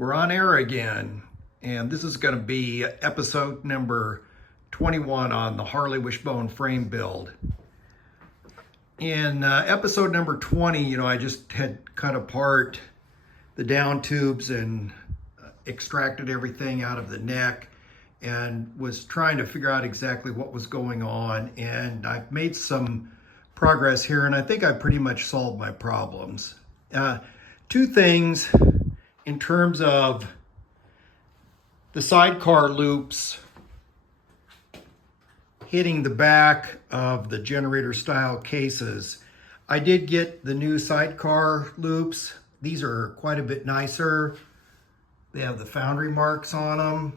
We're on air again, and this is going to be episode number 21 on the Harley Wishbone frame build. In episode number 20, I just had cut apart the down tubes and extracted everything out of the neck and was trying to figure out exactly what was going on. And I've made some progress here, and I think I pretty much solved my problems. Two things in terms of the sidecar loops hitting the back of the generator style cases. I did get the new sidecar loops. These are quite a bit nicer. They have the foundry marks on them.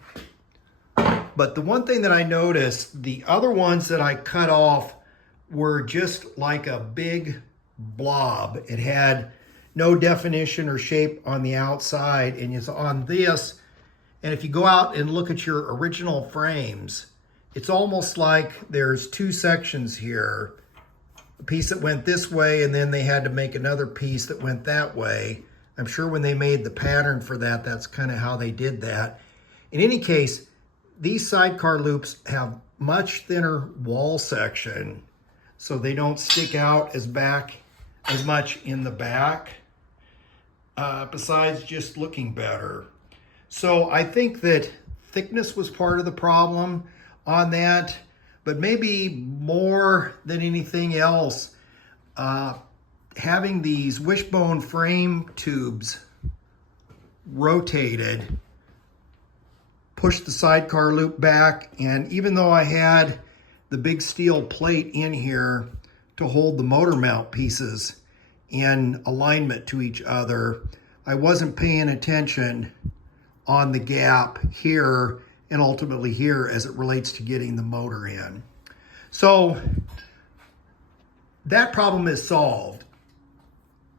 But the one thing that I noticed, the other ones that I cut off were just like a big blob. It had no definition or shape on the outside, and it's on this. And if you go out and look at your original frames, it's almost like there's two sections here. A piece that went this way, and then they had to make another piece that went that way. I'm sure when they made the pattern for that, that's kind of how they did that. In any case, these sidecar loops have much thinner wall section, so they don't stick out as much in the back, besides just looking better. So I think that thickness was part of the problem on that, but maybe more than anything else, having these wishbone frame tubes rotated pushed the sidecar loop back, and even though I had the big steel plate in here to hold the motor mount pieces in alignment to each other, I wasn't paying attention on the gap here and ultimately here as it relates to getting the motor in. So that problem is solved.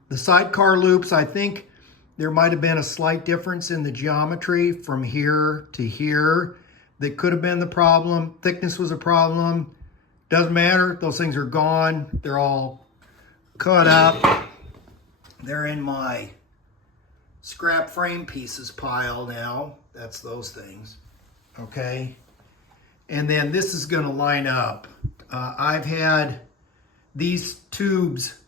The sidecar loops, I think there might have been a slight difference in the geometry from here to here that could have been the problem. Thickness was a problem. Doesn't matter, those things are gone. They're all cut up. They're in my scrap frame pieces pile now. That's those things, okay? And then this is gonna line up. I've had these tubes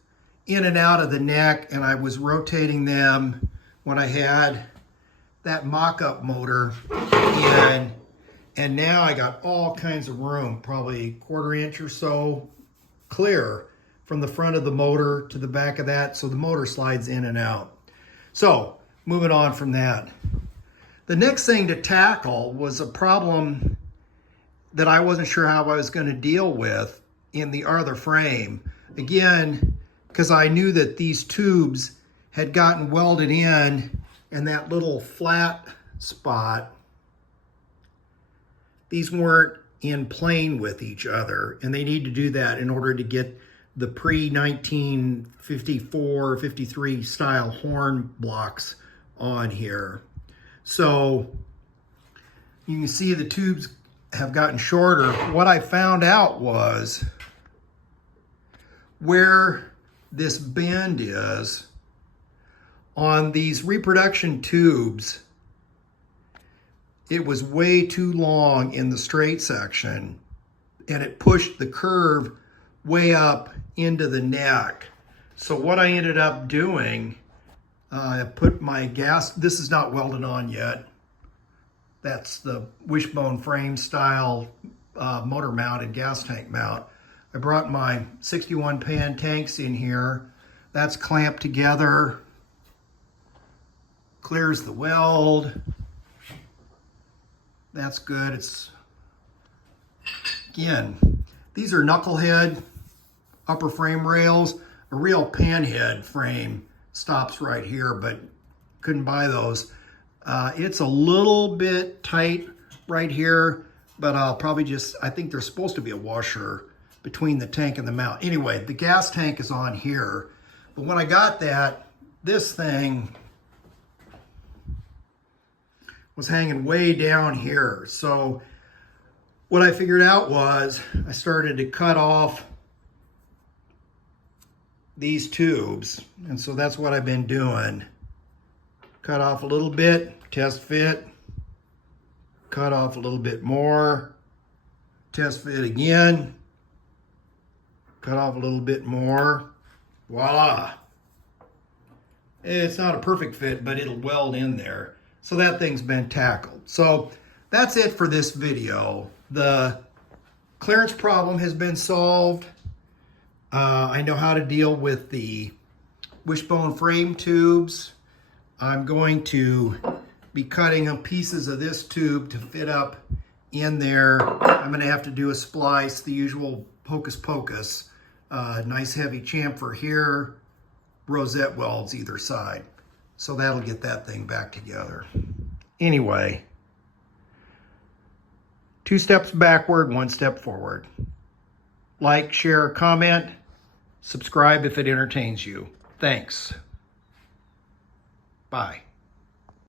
in and out of the neck, and I was rotating them when I had that mock-up motor in, and now I got all kinds of room, probably 1/4 inch or so clear from the front of the motor to the back of that, so the motor slides in and out. So, moving on from that. The next thing to tackle was a problem that I wasn't sure how I was going to deal with in the other frame. Again, because I knew that these tubes had gotten welded in, and that little flat spot, these weren't in plane with each other, and they need to do that in order to get the pre-1954, 53 style horn blocks on here. So you can see the tubes have gotten shorter. What I found out was where this bend is on these reproduction tubes, it was way too long in the straight section, and it pushed the curve way up into the neck. So what I ended up doing, I put my gas, this is not welded on yet. That's the wishbone frame style motor mounted gas tank mount. I brought my 61 pan tanks in here. That's clamped together, clears the weld. That's good. It's, again, these are knucklehead upper frame rails. A real panhead frame stops right here, but couldn't buy those. It's a little bit tight right here, but I'll probably just, I think there's supposed to be a washer between the tank and the mount. Anyway, the gas tank is on here. But when I got that, this thing was hanging way down here. So what I figured out was I started to cut off these tubes. And so that's what I've been doing. Cut off a little bit, Test fit. Cut off a little bit more. Test fit again. Cut off a little bit more. Voila. It's not a perfect fit, but it'll weld in there. So that thing's been tackled. So that's it for this video. The clearance problem has been solved. I know how to deal with the wishbone frame tubes. I'm going to be cutting up pieces of this tube to fit up in there. I'm going to have to do a splice, the usual hocus pocus. Nice heavy chamfer here, rosette welds either side. So that'll get that thing back together. Anyway, 2 steps backward, 1 step forward. Like, share, comment, subscribe if it entertains you. Thanks. Bye.